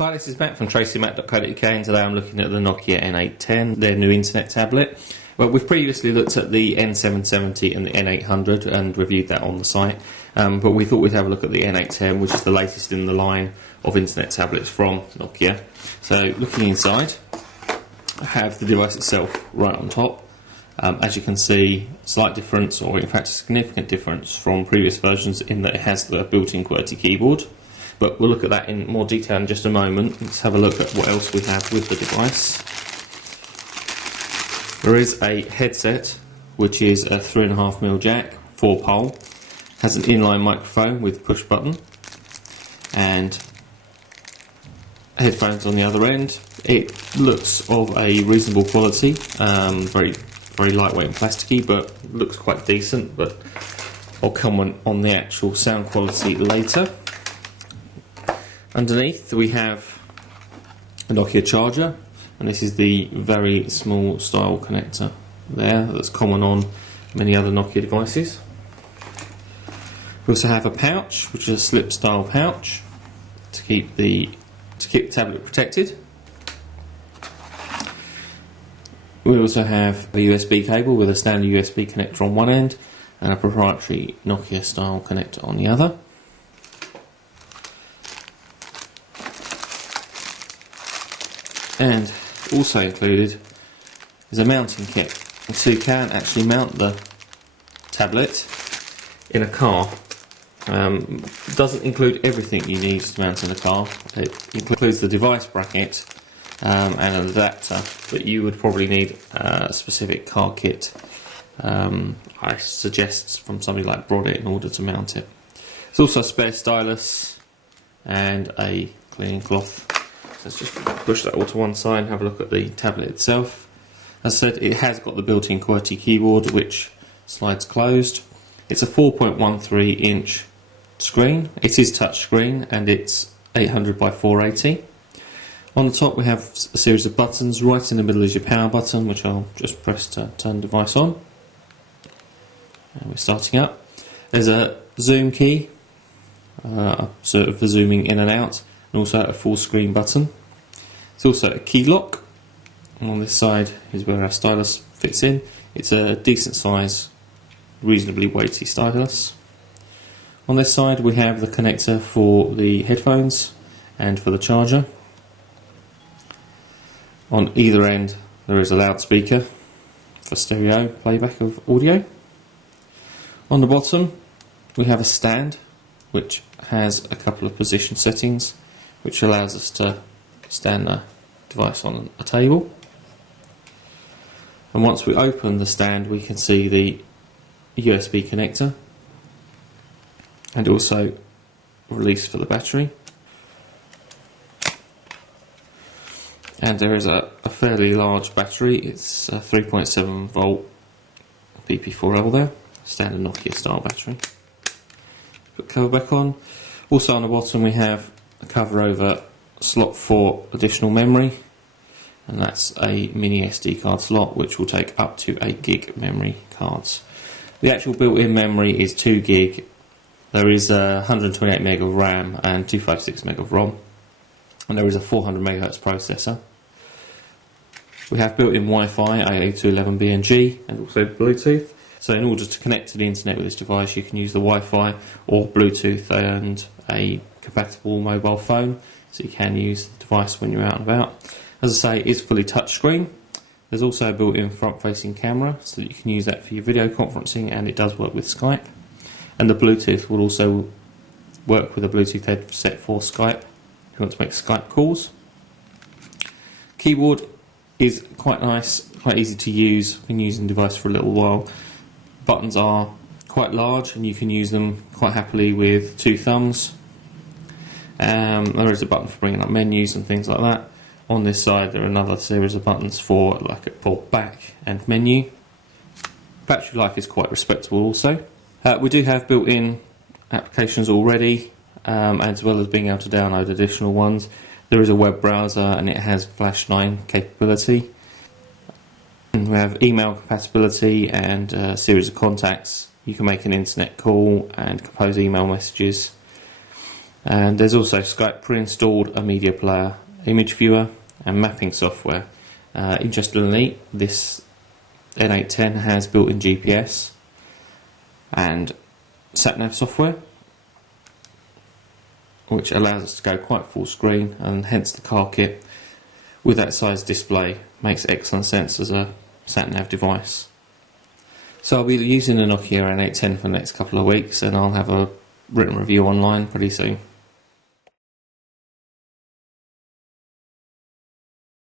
Hi, this is Matt from tracymac.co.uk, and today I'm looking at the Nokia N810, their new internet tablet. Well, we've previously looked at the N770 and the N800 and reviewed that on the site, but we thought we'd have a look at the N810, which is the latest in the line of internet tablets from Nokia. So looking inside, I have the device itself right on top. As you can see, slight difference, or in fact a significant difference from previous versions, in that it has the built-in QWERTY keyboard. But we'll look at that in more detail in just a moment. Let's have a look at what else we have with the device. There is a headset, which is a 3.5mm jack, 4-pole, has an inline microphone with push button, and headphones on the other end. It looks of a reasonable quality, very lightweight and plasticky, but looks quite decent. But I'll comment on the actual sound quality later. Underneath we have a Nokia Charger, and this is the very small style connector there that's common on many other Nokia devices. We also have a pouch, which is a slip style pouch to keep the tablet protected. We also have a USB cable with a standard USB connector on one end and a proprietary Nokia style connector on the other. And also included is a mounting kit, so you can actually mount the tablet in a car. It doesn't include everything you need to mount in a car. It includes the device bracket and an adapter, but you would probably need a specific car kit, I suggest, from somebody like Broadit in order to mount it. There's also a spare stylus and a cleaning cloth. Let's just push that all to one side and have a look at the tablet itself. As I said, it has got the built-in QWERTY keyboard, which slides closed. It's a 4.13 inch screen. It is touch screen, and it's 800 by 480. On the top we have a series of buttons. Right in the middle is your power button, which I'll just press to turn the device on. And we're starting up. There's a zoom key, sort of for zooming in and out, and also a full screen button. There's also a key lock, and on this side is where our stylus fits in. It's a decent size, reasonably weighty stylus. On this side we have the connector for the headphones and for the charger. On either end there is a loudspeaker for stereo playback of audio. On the bottom we have a stand which has a couple of position settings, which allows us to stand the device on a table. And once we open the stand we can see the USB connector and also release for the battery. And there is a fairly large battery. It's a 3.7 volt PP4L there, standard Nokia style battery. Put cover back on. Also on the bottom we have a cover over slot for additional memory, and that's a mini SD card slot which will take up to 8 gig memory cards. The actual built-in memory is 2 gig. There is 128 meg of RAM and 256 meg of ROM, and there is a 400 MHz processor. We have built-in Wi-Fi, AA211B&G, and also Bluetooth. So in order to connect to the internet with this device you can use the Wi-Fi or Bluetooth and a compatible mobile phone, so you can use the device when you're out and about. As I say, it is fully touchscreen. There's also a built-in front-facing camera, so that you can use that for your video conferencing, and it does work with Skype. And the Bluetooth will also work with a Bluetooth headset for Skype if you want to make Skype calls. Keyboard is quite nice, quite easy to use. I've been using the device for a little while. Buttons are quite large and you can use them quite happily with 2 thumbs. There is a button for bringing up menus and things like that. On this side there are another series of buttons for back and menu. Battery life is quite respectable also. We do have built-in applications already, as well as being able to download additional ones. There is a web browser and it has Flash 9 capability. And we have email compatibility and a series of contacts. You can make an internet call and compose email messages. And there's also Skype pre-installed, a media player, image viewer and mapping software. Interestingly, this N810 has built-in GPS and sat-nav software, which allows us to go quite full screen, and hence the car kit with that size display makes excellent sense as a sat-nav device. So I'll be using the Nokia N810 for the next couple of weeks, and I'll have a written review online pretty soon.